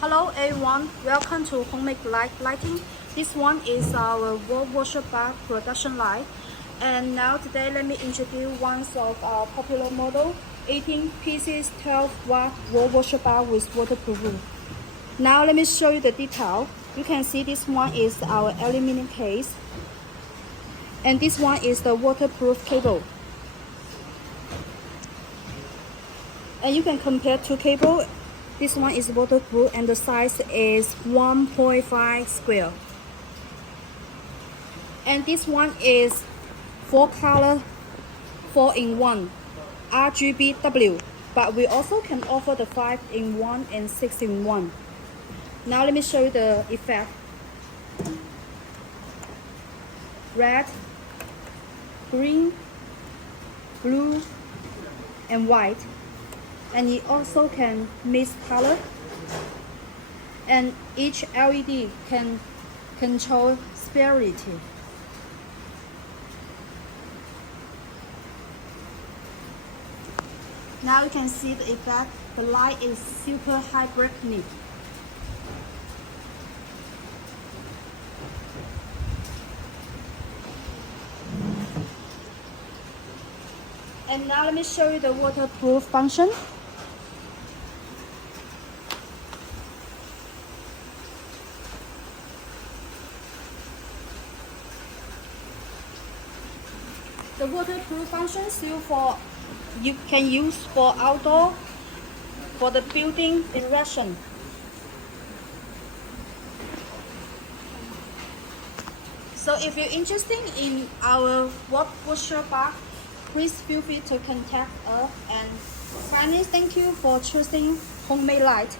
Hello everyone, welcome to Homeilight lighting. This one is our wall washer bar production line. And now today let me introduce one of our popular model, 18 pieces 12-watt wall washer bar with waterproof roof. Now let me show you the detail. You can see this one is our aluminum case. And this one is the waterproof cable. And you can compare two cables. This one is waterproof and the size is 1.5 square. And this one is 4-color, 4-in-1 RGBW. But we also can offer the 5-in-1 and 6-in-1. Now let me show you the effect. Red, green, blue, and white. And it also can mix color, and each LED can control spirality. Now you can see the effect. The light is super high brightness. And now let me show you the waterproof function. The waterproof function you can use for outdoor, for the building erection. So if you're interested in our wall washer bar, please feel free to contact us. And finally, thank you for choosing Homeilight.